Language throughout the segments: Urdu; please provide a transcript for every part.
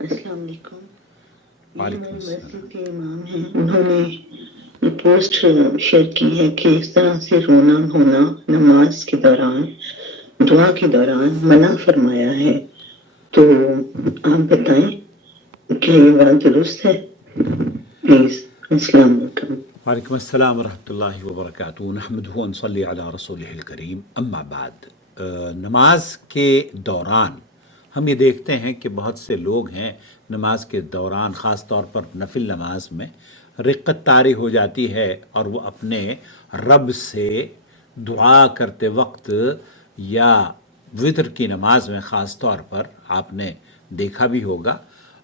السلام علیکم. یہ وعلیکم ہماری السلام. مسجد کے امام ہیں، انہوں نے یہ پوسٹ شیئر کی ہے کہ اس طرح سے رونا ہونا نماز کے دوران، دعا کے دوران منع فرمایا ہے. تو آپ بتائیں کہ یہ بات درست ہے؟ پلیز. السلام علیکم. وعلیکم السلام ورحمۃ اللہ وبرکاتہ. نحمدہ ونصلی علی رسولہ الکریم. اما بعد، نماز کے دوران ہم یہ دیکھتے ہیں کہ بہت سے لوگ ہیں نماز کے دوران، خاص طور پر نفل نماز میں رقت طاری ہو جاتی ہے اور وہ اپنے رب سے دعا کرتے وقت یا وطر کی نماز میں خاص طور پر آپ نے دیکھا بھی ہوگا.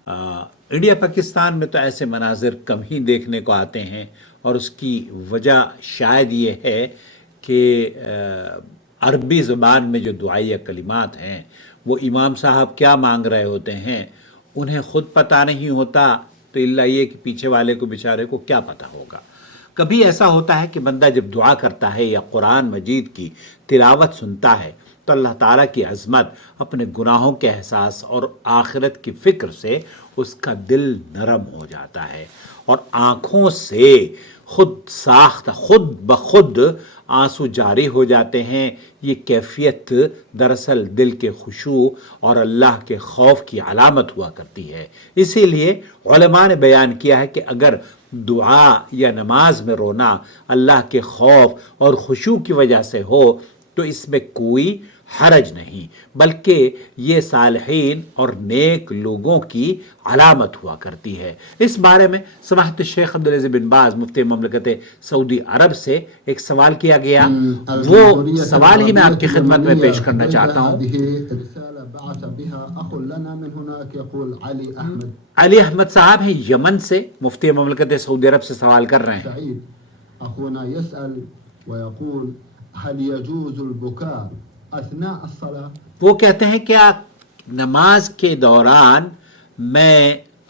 انڈیا پاکستان میں تو ایسے مناظر کم ہی دیکھنے کو آتے ہیں، اور اس کی وجہ شاید یہ ہے کہ عربی زبان میں جو دعائیہ کلمات ہیں وہ امام صاحب کیا مانگ رہے ہوتے ہیں انہیں خود پتہ نہیں ہوتا، تو اللہ یہ کہ پیچھے والے کو بیچارے کو کیا پتہ ہوگا. کبھی ایسا ہوتا ہے کہ بندہ جب دعا کرتا ہے یا قرآن مجید کی تلاوت سنتا ہے تو اللہ تعالیٰ کی عظمت، اپنے گناہوں کے احساس اور آخرت کی فکر سے اس کا دل نرم ہو جاتا ہے، اور آنکھوں سے خود ساخت خود بخود آنسو جاری ہو جاتے ہیں. یہ کیفیت دراصل دل کے خشوع اور اللہ کے خوف کی علامت ہوا کرتی ہے. اسی لیے علماء نے بیان کیا ہے کہ اگر دعا یا نماز میں رونا اللہ کے خوف اور خشوع کی وجہ سے ہو تو اس میں کوئی حرج نہیں، بلکہ یہ صالحین اور نیک لوگوں کی علامت ہوا کرتی ہے. اس بارے میں سماحت الشیخ عبدالعزیز بن باز مفتی مملکت سعودی عرب سے ایک سوال کیا گیا، وہ سوال ہی میں آپ کی خدمت میں پیش کرنا چاہتا ہوں. علی احمد صاحب ہیں یمن سے، مفتی مملکت سعودی عرب سے سوال کر رہے ہیں. اخونا يسأل ويقول هل يجوز البكاء اثناء الصلاة؟ وہ کہتے ہیں کیا نماز کے دوران میں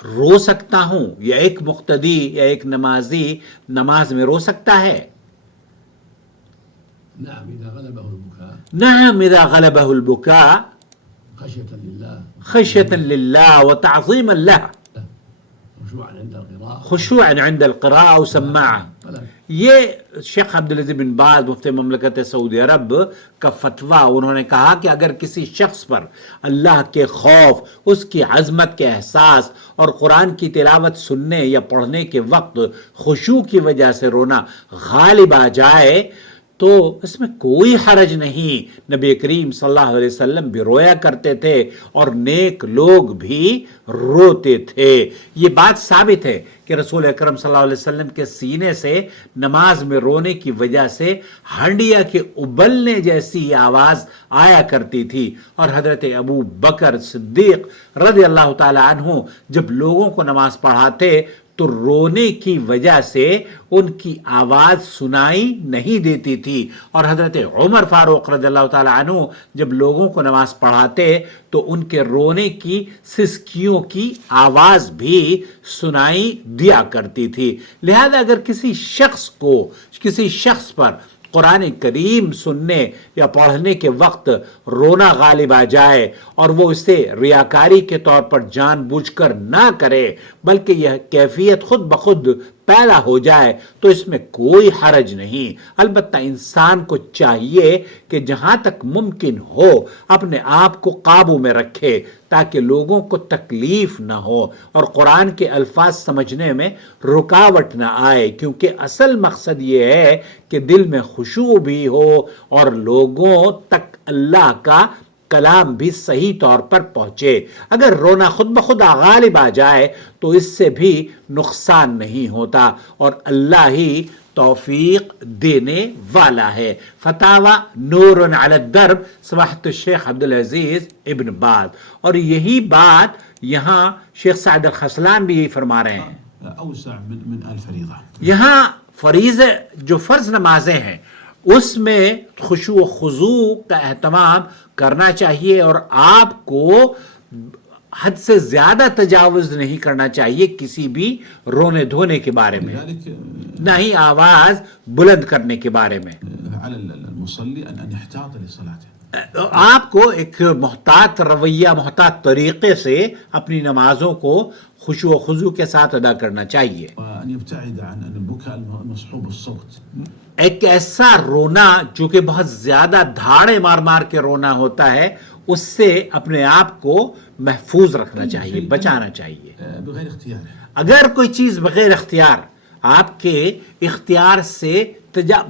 رو سکتا ہوں، یا ایک مقتدی یا ایک نمازی نماز میں رو سکتا ہے؟ نعم اذا غلبه البكاء. نعم اذا غلبه البكاء خشية لله. خشية لله وتعظيما له. خشوعا عند القراءة. خشوعا عند القراءة وسماعة. یہ شیخ عبدالعزیز بن باز مفتی مملکت سعودی عرب کا فتویٰ، انہوں نے کہا کہ اگر کسی شخص پر اللہ کے خوف، اس کی عظمت کے احساس اور قرآن کی تلاوت سننے یا پڑھنے کے وقت خشوع کی وجہ سے رونا غالب آ جائے تو اس میں کوئی حرج نہیں. نبی کریم صلی اللہ علیہ وسلم بھی رویا کرتے تھے اور نیک لوگ بھی روتے تھے. یہ بات ثابت ہے کہ رسول اکرم صلی اللہ علیہ وسلم کے سینے سے نماز میں رونے کی وجہ سے ہنڈیا کے ابلنے جیسی آواز آیا کرتی تھی، اور حضرت ابو بکر صدیق رضی اللہ تعالی عنہ جب لوگوں کو نماز پڑھاتے تو رونے کی وجہ سے ان کی آواز سنائی نہیں دیتی تھی، اور حضرت عمر فاروق رضی اللہ تعالی عنہ جب لوگوں کو نماز پڑھاتے تو ان کے رونے کی سسکیوں کی آواز بھی سنائی دیا کرتی تھی. لہذا اگر کسی شخص پر قرآن کریم سننے یا پڑھنے کے وقت رونا غالب آ جائے اور وہ اسے ریاکاری کے طور پر جان بوجھ کر نہ کرے، بلکہ یہ کیفیت خود بخود پیدا ہو جائے تو اس میں کوئی حرج نہیں. البتہ انسان کو چاہیے کہ جہاں تک ممکن ہو اپنے آپ کو قابو میں رکھے تاکہ لوگوں کو تکلیف نہ ہو اور قرآن کے الفاظ سمجھنے میں رکاوٹ نہ آئے، کیونکہ اصل مقصد یہ ہے کہ دل میں خشوع بھی ہو اور لوگوں تک اللہ کا کلام بھی صحیح طور پر پہنچے. اگر رونا خود بخود غالب آ جائے تو اس سے بھی نقصان نہیں ہوتا، اور اللہ ہی توفیق دینے والا ہے. فتاوی نور علی الدرب سماحت الشیخ عبدالعزیز ابن باز. اور یہی بات یہاں شیخ سعد الخسلان بھی یہی فرما رہے ہیں. اوسع من الفریضہ. یہاں فریضہ جو فرض نمازیں ہیں اس میں خشوع و خضوع کا اہتمام کرنا چاہیے، اور آپ کو حد سے زیادہ تجاوز نہیں کرنا چاہیے کسی بھی رونے دھونے کے بارے میں، نہ ہی آواز بلند کرنے کے بارے میں. على المصلي ان يحتاط لصلاته. آپ کو ایک محتاط رویہ محتاط طریقے سے اپنی نمازوں کو خشوع و خضوع کے ساتھ ادا کرنا چاہیے. وأن يبتعد عن البكاء المصحوب الصوت. ایک ایسا رونا جو کہ بہت زیادہ دھاڑے مار مار کے رونا ہوتا ہے اس سے اپنے آپ کو محفوظ رکھنا چاہیے, بچانا چاہیے. بغير اختياره. اگر کوئی چیز بغیر اختیار آپ کے اختیار سے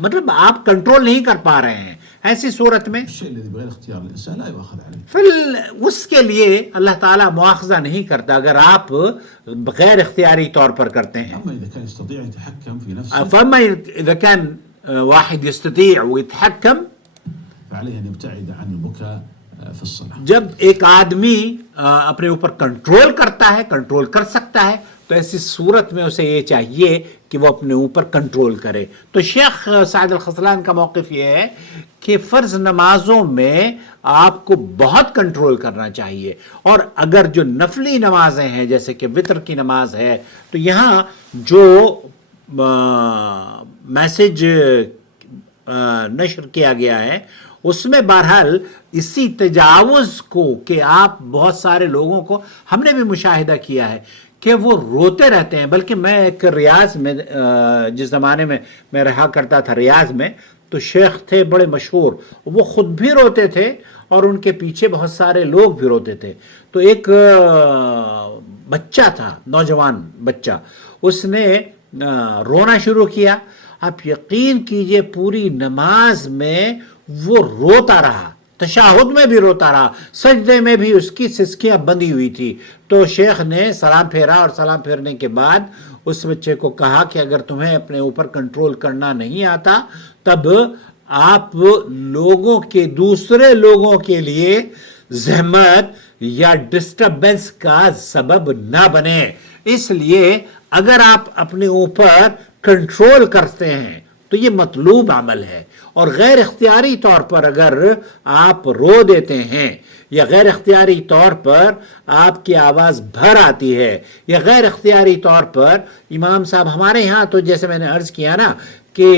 مطلب آپ کنٹرول نہیں کر پا رہے ہیں, ایسی صورت میں الشيء الذي بغير اختيار الإنسان لا يؤاخذ عليه. پھر اس کے لیے اللہ تعالیٰ مواخذہ نہیں کرتا اگر آپ بغیر اختیاری طور پر کرتے ہیں. أما إذا كان يستطيع يتحكم في نفسه فاما اذا كان واحد يستطيع ويتحكم, فعليه أن يبتعد عن البكاء في الصلاة. جب ایک آدمی اپنے اوپر کنٹرول کرتا ہے, کنٹرول کر سکتا ہے, تو ایسی صورت میں اسے یہ چاہیے کہ وہ اپنے اوپر کنٹرول کرے. تو شیخ سعد الخذلان کا موقف یہ ہے کہ فرض نمازوں میں آپ کو بہت کنٹرول کرنا چاہیے, اور اگر جو نفلی نمازیں ہیں جیسے کہ وتر کی نماز ہے, تو یہاں جو میسج نشر کیا گیا ہے اس میں بہرحال اسی تجاوز کو کہ آپ بہت سارے لوگوں کو ہم نے بھی مشاہدہ کیا ہے کہ وہ روتے رہتے ہیں. بلکہ میں ایک ریاض میں جس زمانے میں میں رہا کرتا تھا ریاض میں, تو شیخ تھے بڑے مشہور, وہ خود بھی روتے تھے اور ان کے پیچھے بہت سارے لوگ بھی روتے تھے. تو ایک بچہ تھا, نوجوان بچہ, اس نے رونا شروع کیا. آپ یقین کیجئے پوری نماز میں وہ روتا رہا, تشہد میں بھی روتا رہا, سجدے میں بھی اس کی سسکیاں بندھی ہوئی تھی. تو شیخ نے سلام پھیرا اور سلام پھیرنے کے بعد اس بچے کو کہا کہ اگر تمہیں اپنے اوپر کنٹرول کرنا نہیں آتا تب آپ لوگوں کے دوسرے لوگوں کے لیے زحمت یا ڈسٹربنس کا سبب نہ بنے. اس لیے اگر آپ اپنے اوپر کنٹرول کرتے ہیں تو یہ مطلوب عمل ہے, اور غیر اختیاری طور پر اگر آپ رو دیتے ہیں یا غیر اختیاری طور پر آپ کی آواز بھر آتی ہے یا غیر اختیاری طور پر امام صاحب ہمارے ہاں تو جیسے میں نے عرض کیا نا کہ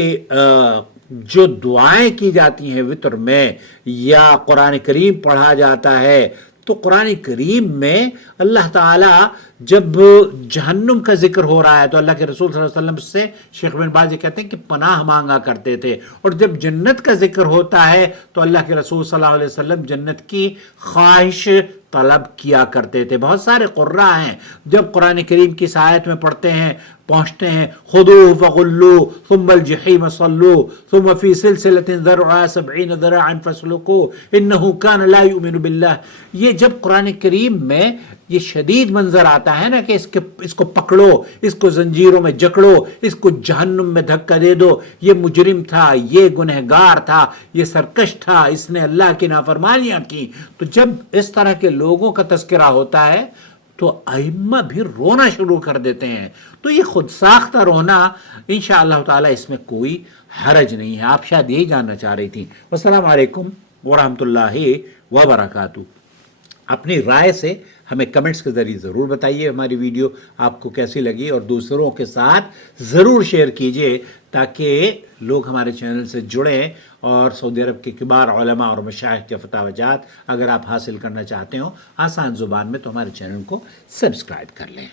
جو دعائیں کی جاتی ہیں وتر میں یا قرآن کریم پڑھا جاتا ہے, تو قرآن کریم میں اللہ تعالیٰ جب جہنم کا ذکر ہو رہا ہے تو اللہ کے رسول صلی اللہ علیہ وسلم سے شیخ بن باز یہ کہتے ہیں کہ پناہ مانگا کرتے تھے, اور جب جنت کا ذکر ہوتا ہے تو اللہ کے رسول صلی اللہ علیہ وسلم جنت کی خواہش طلب کیا کرتے تھے. بہت سارے قراء ہیں جب قرآن کریم کی آیت میں پڑھتے ہیں پہنچتے ہیں خذوہ فغلوہ ثم الجحیم صلوہ ثم فی سلسلۃ ذرعہا 70 ذراعا فاسلکوہ انہ کان لا یؤمن باللہ. یہ جب قرآن کریم میں یہ شدید منظر آتا ہے نا کہ اس کو پکڑو, اس کو زنجیروں میں جکڑو, اس کو جہنم میں دھکا دے دو, یہ مجرم تھا, یہ گنہگار تھا, یہ سرکش تھا, اس نے اللہ کی نافرمانیاں کی, تو جب اس طرح کے لوگوں کا تذکرہ ہوتا ہے تو ائمہ بھی رونا شروع کر دیتے ہیں. تو یہ خود ساختہ رونا انشاءاللہ تعالی اس میں کوئی حرج نہیں ہے. آپ شاید یہی جاننا چاہ رہی تھیں. والسلام علیکم ورحمۃ اللہ وبرکاتہ. اپنی رائے سے ہمیں کمنٹس کے ذریعے ضرور بتائیے ہماری ویڈیو آپ کو کیسی لگی, اور دوسروں کے ساتھ ضرور شیئر کیجئے تاکہ لوگ ہمارے چینل سے جڑیں اور سعودی عرب کے کبار علماء اور مشائخ کے فتاوی جات اگر آپ حاصل کرنا چاہتے ہو آسان زبان میں تو ہمارے چینل کو سبسکرائب کر لیں.